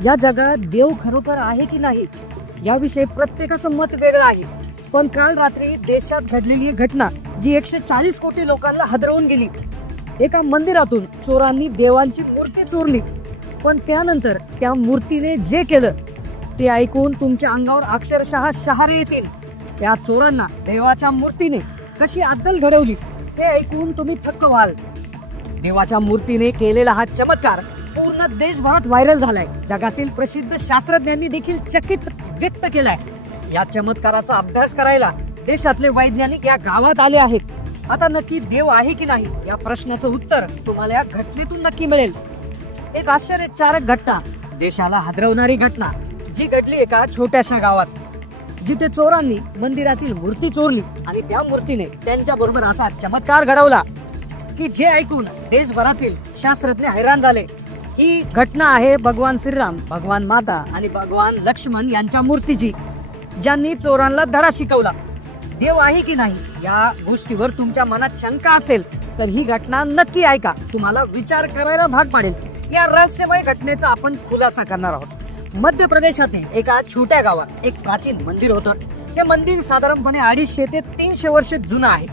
या जगात देव खरोखर आहे की नाही याविषयी प्रत्येकाचं मत वेगळं आहे। पण काल रात्री देशात घडलेली एक घटना जी 140 कोटी लोकांना हादरवून गेली। एका मंदिरातून चोरांनी देवांची मूर्ती चोरली, पण त्यानंतर त्या मूर्तीने जे केलं ते ऐकून तुमच्या अंगावर अक्षरशः शहारे येतील। त्या चोरांना देवाच्या मूर्तीने कशी अद्दल घडवली ते ऐकून तुम्ही थक्क व्हाल। देवाच्या मूर्तीने केलेला हा चमत्कार पूर्ण देशभरात व्हायरल झालाय। जगातील प्रसिद्ध शास्त्रज्ञांनी देखील चकित व्यक्त केलाय। या चमत्काराचा अभ्यास करायला देशातले वैज्ञानिक या गावात आले आहेत। आता नक्की देव आहे की नाही या प्रश्नाचं उत्तर तुम्हाला या घटनेतून नक्की मिळेल। एक आश्चर्यकारक घटना, देशाला हादरवणारी घटना जी घडली एका छोट्याशा गावात, जिथे चोरांनी मंदिरातील मूर्ती चोरली आणि त्या मूर्तीने त्यांच्या बरोबर असा चमत्कार घडवला की जे ऐकून देशभरातील शास्त्रज्ञ हैराण झाले। ही घटना आहे भगवान श्रीराम, भगवान माता आणि भगवान लक्ष्मण यांच्या मूर्तीची, ज्यांनी चोरांना धडा शिकवला। देव आहे की नाही या गोष्टीवर तुमच्या मनात शंका असेल तर ही घटना नक्की ऐका, तुम्हाला विचार करायला भाग पाडेल। या रहस्यमय घटनेचा आपण खुलासा करणार आहोत। मध्य प्रदेशातील एका छोट्या गावात एक प्राचीन मंदिर होतं। हे मंदिर साधारणपणे 250 ते 300 वर्ष जुनं आहे।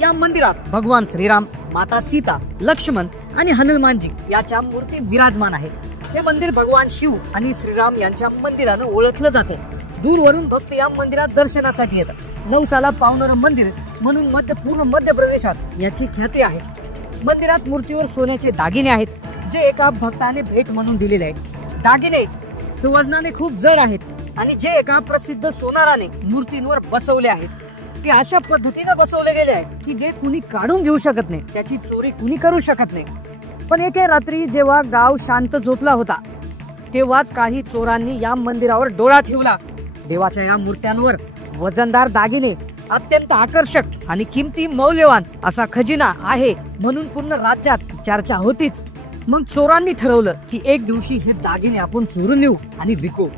या मंदिरात भगवान श्रीराम, माता सीता, लक्ष्मण आणि हनुमानजी याच्या मूर्ती विराजमान आहेत। हे मंदिर भगवान शिव आणि श्रीराम यांच्या मंदिरानं ओळखलं जाते। दूरवरून भक्त या मंदिरात दर्शनासाठी येतात। नवसाला पावणारं मंदिर म्हणून पूर्ण मध्य प्रदेशात याची ख्याती आहे। मंदिरात मूर्तीवर सोन्याचे दागिने आहेत, जे एका भक्ताने भेट म्हणून दिलेले आहेत। दागिने हे वजनाने खूप जड आहेत आणि जे एका प्रसिद्ध सोनाराने मूर्तींवर बसवले आहेत। ते अशा पद्धतीने बसवले गेले आहेत की जे कुणी काढून घेऊ शकत नाही, त्याची चोरी कुणी करू शकत नाही। पण एके रात्री जेव्हा गाव शांत झोपला होता तेव्हाच काही चोरांनी या मंदिरावर डोळा ठेवला। देवाच्या या मूर्त्यांवर वजनदार दागिने, अत्यंत आकर्षक आणि किमती मौल्यवान असा खजिना आहे म्हणून पूर्ण राज्यात चर्चा होतीच। मग चोरांनी ठरवलं की एक दिवशी हे दागिने आपण चोरून नेऊ आणि विकू।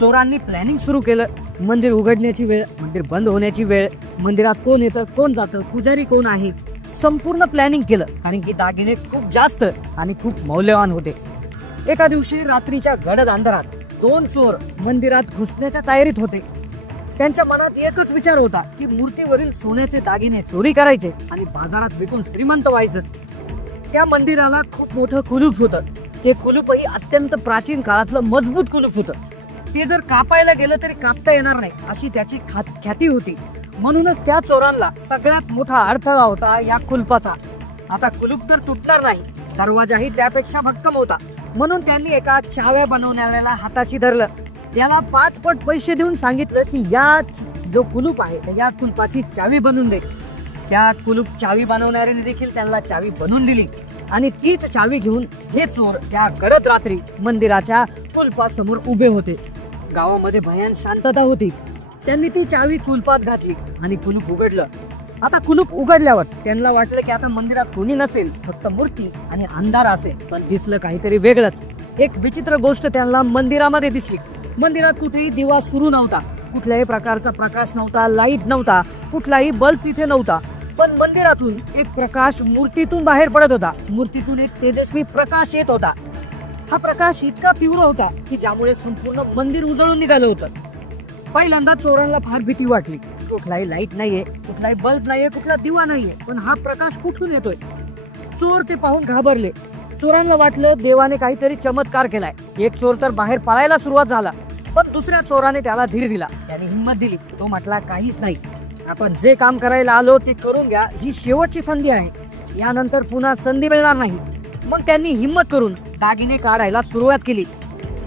चोरांनी प्लॅनिंग सुरू केलं। मंदिर उघडण्याची वेळ, मंदिर बंद होण्याची वेळ, मंदिरात कोण येतं कोण जातं, पुजारी कोण आहे, संपूर्ण प्लॅनिंग केलं, कारण की दागिने खूप जास्त आणि खूप मौल्यवान होते। एका दिवशी रात्रीच्या गडद अंधारात 2 चोर मंदिरात घुसण्याच्या तयारीत होते। त्यांच्या मनात एकच विचार होता की मूर्तीवरील सोन्याचे दागिने चोरी करायचे आणि बाजारात विकून श्रीमंत व्हायचं। त्या मंदिराला खूप मोठं कुलूप होतं। ते कुलूपही अत्यंत प्राचीन काळातलं मजबूत कुलूप होतं। ते जर कापायला गेलं तरी कापता येणार नाही अशी त्याची ख्याती होती। म्हणूनच त्या चोरांना सगळ्यात मोठा अडथळा होता या कुलपाचा। आता कुलूप तर तुटणार नाही, दरवाजाही त्यापेक्षा भक्कम होता। म्हणून त्यांनी एका चाव्या बनवणाऱ्याला हाताशी धरलं, त्याला 5 पट पैसे देऊन सांगितलं की या जो कुलूप आहे या कुलपाची चावी बनवून दे। त्या कुलूप चावी बनवणाऱ्याने देखील त्यांना चावी बनवून दिली आणि तीच चावी घेऊन हे चोर त्या गडद रात्री मंदिराच्या कुलपासमोर उभे होते। गावामध्ये भयान शांतता होती। त्यांनी ती चावी कुलपात घातली आणि कुलूप उघडलं। आता कुलूप उघडल्यावर त्यांना वाटलं की आता मंदिरात कोणी नसेल, फक्त मूर्ती आणि अंधार असेल। पण दिसलं काहीतरी वेगळंच। एक विचित्र गोष्ट त्यांना मंदिरामध्ये दिसली। मंदिरात कुठेही दिवा सुरू नव्हता, कुठल्याही प्रकारचा प्रकाश नव्हता, लाईट नव्हता, कुठलाही बल्ब तिथे नव्हता। पण मंदिरातून एक प्रकाश मूर्तीतून बाहेर पडत होता। मूर्तीतून एक तेजस्वी प्रकाश येत होता। हा प्रकाश इतका तीव्र होता की ज्यामुळे संपूर्ण मंदिर उजळून निघालं होतं। पहिल्यांदा चोरांना फार भीती वाटली। कुठलाही लाईट नाहीये, कुठलाही बल्ब नाहीये, कुठला दिवा नाहीये, पण हा प्रकाश कुठून येतोय? चोर ते पाहून घाबरले। चोरांना वाटलं देवाने काहीतरी चमत्कार केलाय। एक चोर तर बाहेर पळायला सुरुवात झाला, पण दुसऱ्या चोराने त्याला धीर दिला, त्याने हिंमत दिली। तो म्हटला काहीच नाही, आपण जे काम करायला आलो ते करून घ्या, ही शेवटची संधी आहे, यानंतर पुन्हा संधी मिळणार नाही। मग त्यांनी हिंमत करून दागिने काढायला सुरुवात केली।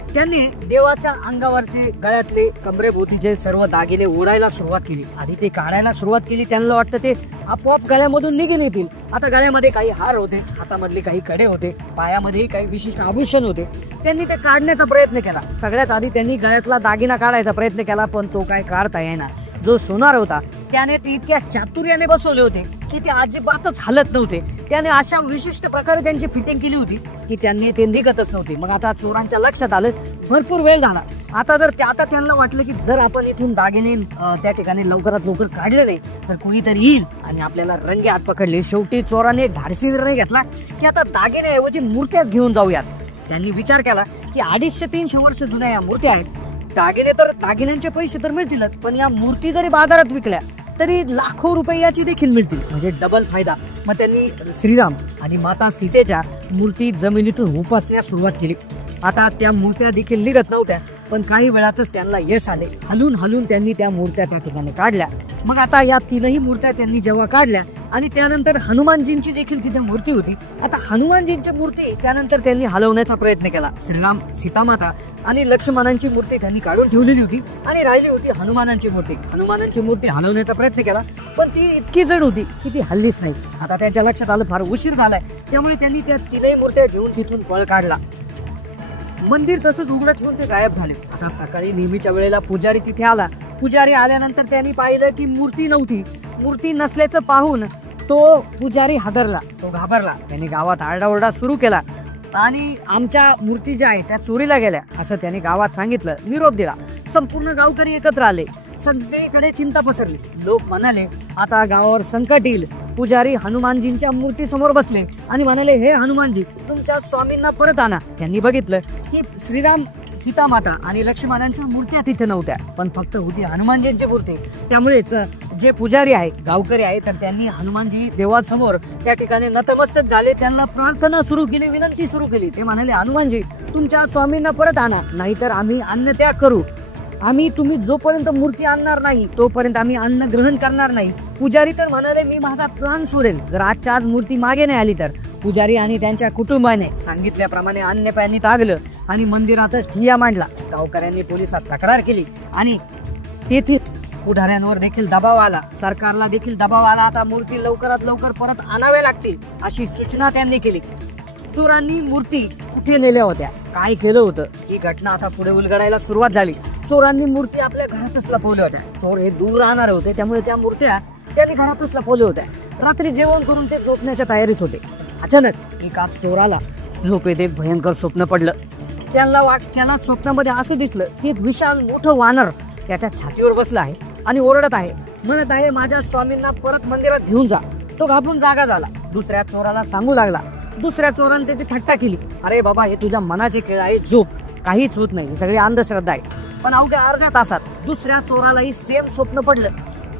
त्यांनी देवाच्या अंगावरचे, गळ्यातले, कमरेभोवतीचे सर्व दागिने ओढायला सुरुवात केली आणि ते काढायला सुरुवात केली। त्यांना वाटतं ते आपोआप गळ्यामधून निघून येतील। आता गळ्यामध्ये काही हार होते, हातामधले काही कडे होते, पायामध्ये काही विशिष्ट आभूषण होते। त्यांनी ते काढण्याचा प्रयत्न केला। सगळ्यात आधी त्यांनी गळ्यातला दागिना काढायचा प्रयत्न केला, पण तो काय काढता येईना। जो सोनार होता त्याने ते इतक्या चातुर्याने बसवले होते की ते अजिबातच हलत नव्हते। त्याने अशा विशिष्ट प्रकारे त्यांची फिटिंग केली होती की त्यांनी ते निघतच नव्हते। मग आता चोरांच्या लक्षात आलं, भरपूर वेळ झाला। आता त्यांना वाटलं की जर आपण इथून दागिने त्या ठिकाणी लवकरात लवकर काढले नाही तर कोणीतरी येईल आणि आपल्याला रंगे हात पकडले। शेवटी चोराने धाडसी निर्णय घेतला की आता दागिन्याऐवजी मूर्त्याच घेऊन जाऊयात। त्यांनी विचार केला की 250-300 वर्ष जुन्या या मूर्त्या आहेत. दागिन्यांचे पैसे तर मिळतीलच, पण या मूर्ती जरी बाजारात विकल्या तरी लाखो रुपयाची देखील मिळतील, म्हणजे डबल फायदा. मग त्यांनी श्रीराम आणि माता सीतेच्या मूर्ती जमिनीतून उपसण्यास सुरुवात केली. आता त्या मूर्त्या देखील निघत नव्हत्या, पण काही वेळातच त्यांना यश आले. हलून त्यांनी त्या मूर्त्या त्या ठिकाणी काढल्या. मग आता या तीनही मूर्त्या त्यांनी जेव्हा काढल्या आणि त्यानंतर हनुमानजींची देखील तिथे मूर्ती होती. आता हनुमानजींची मूर्ती त्यानंतर त्यांनी हलवण्याचा प्रयत्न केला. श्रीराम, सीतामाता आणि लक्ष्मणांची मूर्ती त्यांनी काढून ठेवलेली होती आणि राहिली होती हनुमानांची मूर्ती. हनुमानांची मूर्ती हलवण्याचा प्रयत्न केला, पण ती इतकी जड होती की ती हल्लीच नाही. आता त्यांच्या लक्षात आलं फार उशीर झालाय, त्यामुळे त्यांनी त्या तीनही मूर्त्या घेऊन तिथून पळ काढला. मंदिर तसंच उघडं ठेवून ते गायब झाले. आता सकाळी नेहमीच्या वेळेला पुजारी तिथे आला. पुजारी आल्यानंतर त्यांनी पाहिलं की मूर्ती नव्हती. मूर्ती नसल्याचं पाहून तो पुजारी हादरला, तो घाबरला. त्यांनी गावात आरडाओरडा सुरू केला आणि आमच्या मूर्ती ज्या आहेत त्या चोरीला गेल्या असं त्यांनी गावात सांगितलं, निरोप दिला. संपूर्ण गावकरी एकत्र आले. सगळीकडे चिंता पसरली. लोक म्हणाले आता गावावर संकट येईल. पुजारी हनुमानजींच्या मूर्ती समोर बसले आणि म्हणाले, हे हनुमानजी, तुमच्या स्वामींना परत आणा. त्यांनी बघितलं की श्रीराम, सीतामाता आणि लक्ष्मणांच्या मूर्त्या तिथे नव्हत्या, पण फक्त होती हनुमानजींची मूर्ती. त्यामुळेच जे पुजारी आहे, गावकरी आहे, तर त्यांनी हनुमानजी देवासमोर त्या ठिकाणी नतमस्तक झाले. त्यांना प्रार्थना सुरू केली, विनंती सुरू केली. ते म्हणाले, हनुमानजी, तुमच्या स्वामींना परत आणा, नाहीतर आम्ही अन्नत्याग करू. तुम्ही जोपर्यंत मूर्ती आणणार नाही तोपर्यंत आम्ही अन्न ग्रहण करणार नाही. पुजारी तर म्हणाले, मी माझा प्राण सोडेल जर आजच्या आज मूर्ती मागे नाही आली तर. पुजारी आणि त्यांच्या कुटुंबाने सांगितल्याप्रमाणे अन्न पाणी तागलं आणि मंदिरातच ठिय्या मांडला. गावकऱ्यांनी पोलिसात तक्रार केली आणि तेथील पुढाऱ्यांवर देखील दबाव आला. सरकारला देखील दबाव आला. आता मूर्ती लवकरात लवकर परत आणाव्या लागतील अशी सूचना त्यांनी केली. चोरांनी मूर्ती कुठे नेल्या होत्या, काय केलं होतं, ही घटना आता पुढे उलगडायला सुरुवात झाली. चोरांनी मूर्ती आपल्या घरातच लपवल्या होत्या. चोर हे दूर राहणार होते, त्यामुळे त्या मूर्त्या त्यांनी घरातच लपवल्या होत्या. रात्री जेवण करून ते झोपण्याच्या तयारीत होते. अचानक एका चोराला झोपेत एक भयंकर स्वप्न पडलं. त्याला स्वप्नामध्ये असं दिसलं की एक विशाल मोठं वानर त्याच्या छातीवर बसला आहे आणि ओरडत आहे, म्हणत आहे, माझ्या स्वामींना परत मंदिरात घेऊन जा. तो घाबरून जागा झाला. दुसऱ्या चोराला सांगू लागला. दुसऱ्या चोराने त्याची थट्टा केली, अरे बाबा, हे तुझ्या मनाचे खेळ आहे, झोप, काहीच होत नाही, ही सगळी अंधश्रद्धा आहे. पण अवघ्या अर्ध्या तासात दुसऱ्या चोरालाही सेम स्वप्न पडलं.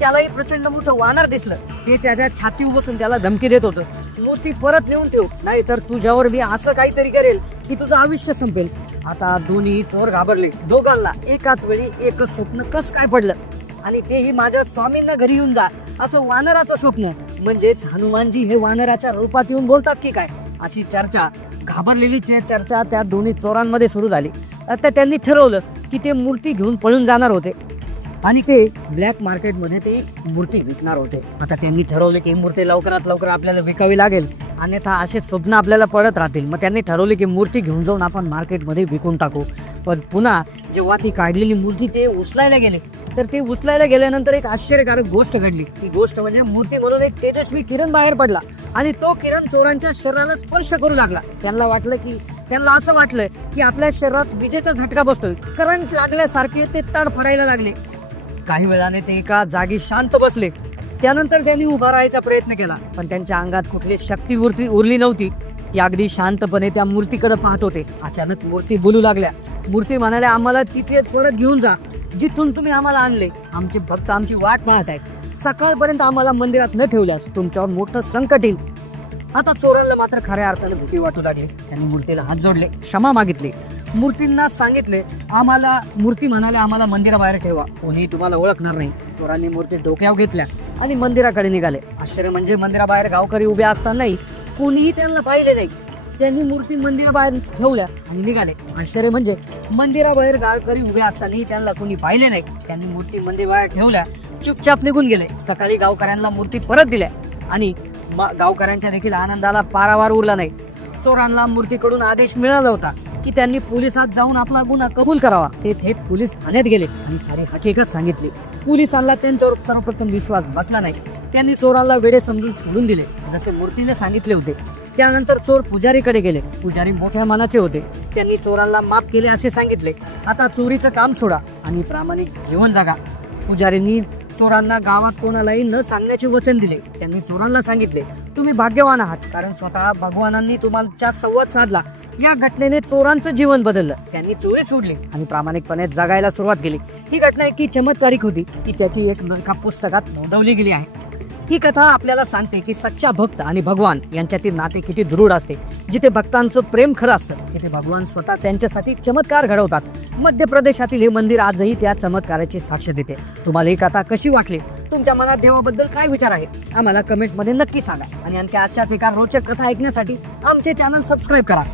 त्यालाही प्रचंड मोठं वानर दिसलं. ते त्याच्या छातीवर बसून त्याला धमकी देत होतं, मूर्ती परत नेऊन ठेव, नाही तर तुझ्यावर मी असं काहीतरी करेल की तुझं आयुष्य संपेल. आता दोन्ही चोर घाबरले. दोघांना एकाच वेळी एकच स्वप्न कस काय पडलं, आणि तेही माझ्या स्वामींना घरी येऊन जा असं वानराचं स्वप्न. म्हणजेच हनुमानजी हे वानराच्या रूपात येऊन बोलतात की काय, अशी चर्चा, घाबरलेली चर्चा त्या दोन्ही चोरांमध्ये सुरू झाली. आता त्यांनी ठरवलं की ते मूर्ती घेऊन पळून जाणार होते आणि ते ब्लॅक मार्केटमध्ये ते मूर्ती विकणार होते. आता त्यांनी ठरवले की ही मूर्ती लवकरात लवकर आपल्याला विकावी लागेल, अन्यथा असे स्वप्न आपल्याला पडत राहतील. मग त्यांनी ठरवले की मूर्ती घेऊन जाऊन आपण मार्केटमध्ये विकून टाकू. पण पुन्हा जेव्हा ती काढलेली मूर्ती ते उचलायला गेले, तर ते उचलायला गेल्यानंतर एक आश्चर्यकारक गोष्ट घडली. ती गोष्ट म्हणजे मूर्ती म्हणून एक तेजस्वी किरण बाहेर पडला आणि तो किरण चोरांच्या शरीराला स्पर्श करू लागला. त्यांना असं वाटलं की आपल्या शरीरात विजेचा झटका बसतोय, करंट लागल्यासारखे ते तडफडायला लागले. काही वेळाने ते एका जागी शांत बसले. त्यानंतर त्यांनी उभा राहायचा प्रयत्न केला, पण त्यांच्या अंगात कुठली शक्ती उरली नव्हती. ती अगदी शांतपणे त्या मूर्तीकडे पाहत होते. अचानक मूर्ती बोलू लागल्या. मूर्ती म्हणाल्या, आम्हाला तिथेच परत घेऊन जा जिथून तुम्ही आम्हाला आणले. आमचे भक्त आमची वाट पाहत आहेत. सकाळपर्यंत आम्हाला मंदिरात न ठेवल्यास तुमच्यावर मोठं संकट येईल. आता चोरांना मात्र खऱ्या अर्थाने भीती वाटू लागली. त्यांनी मूर्तीला हात जोडले, क्षमा मागितली. मूर्तींना सांगितले, मूर्ती म्हणाले, आम्हाला मंदिराबाहेर ठेवा, कोणी तुम्हाला ओळखणार नाही. चोरांनी मूर्ती डोक्यावर घेतल्या आणि मंदिराकडे निघाले. आश्चर्य म्हणजे मंदिराबाहेर गावकरी उभे असतानाही कोणीही त्यांना पाहिले नाही. त्यांनी मूर्ती मंदिराबाहेर ठेवल्या आणि निघाले. आश्चर्य म्हणजे मंदिराबाहेर गावकरी उभे असतानाही त्यांना कोणी पाहिले नाही. त्यांनी मूर्ती मंदिराबाहेर ठेवल्या, चुपचाप निघून गेले. सकाळी गावकऱ्यांना मूर्ती परत दिल्या आणि गावकऱ्यांच्या देखील आनंदाला पारावार उरला नाही. चोरांना मूर्तीकडून आदेश मिळाला होता की त्यांनी पोलिसात जाऊन आपला गुन्हा कबूल करावा. ते थेट पोलीस ठाण्यात गेले आणि सारी हकीकत सांगितली. पोलिसांना त्यांच्यावर सर्वप्रथम विश्वास बसला नाही. त्यांनी चोराला वेडे समजून सोडून दिले, जसे मूर्तीने सांगितले होते. त्यानंतर चोर पुजारीकडे गेले. पुजारी मोठ्या मनाचे होते. त्यांनी चोरांना माफ केले असे सांगितले. आता चोरीचं काम सोडा आणि प्रामाणिक जीवन जगा. पुजारींनी चोरांना गावात कोणालाही न सांगण्याचे वचन दिले. त्यांनी चोरांना सांगितले, तुम्ही भाग्यवान आहात, कारण स्वतः भगवानांनी तुम्हाला संवाद साधला या घटनेने चोरांचं जीवन बदललं. त्यांनी चोरी सोडली आणि प्रामाणिकपणे जगायला सुरुवात केली. ही घटना इतकी चमत्कारिक होती की त्याची एका पुस्तकात नोंदवली गेली आहे. ही कथा आपल्याला सांगते की सच्चा भक्त आणि भगवान यांच्यातील नाते किती दृढ असते. जिथे भक्तांचं प्रेम खरं असतं तिथे भगवान स्वतः त्यांच्यासाठी चमत्कार घडवतात. मध्य प्रदेशातील हे मंदिर आजही त्या चमत्काराची साक्ष देते. तुम्हाला ही कथा कशी वाटली? तुमच्या मनात देवाबद्दल काय विचार आहेत आम्हाला कमेंटमध्ये नक्की सांगा. आणि आणखी अशाच एका रोचक कथा ऐकण्यासाठी आमचे चॅनल सबस्क्राईब करा.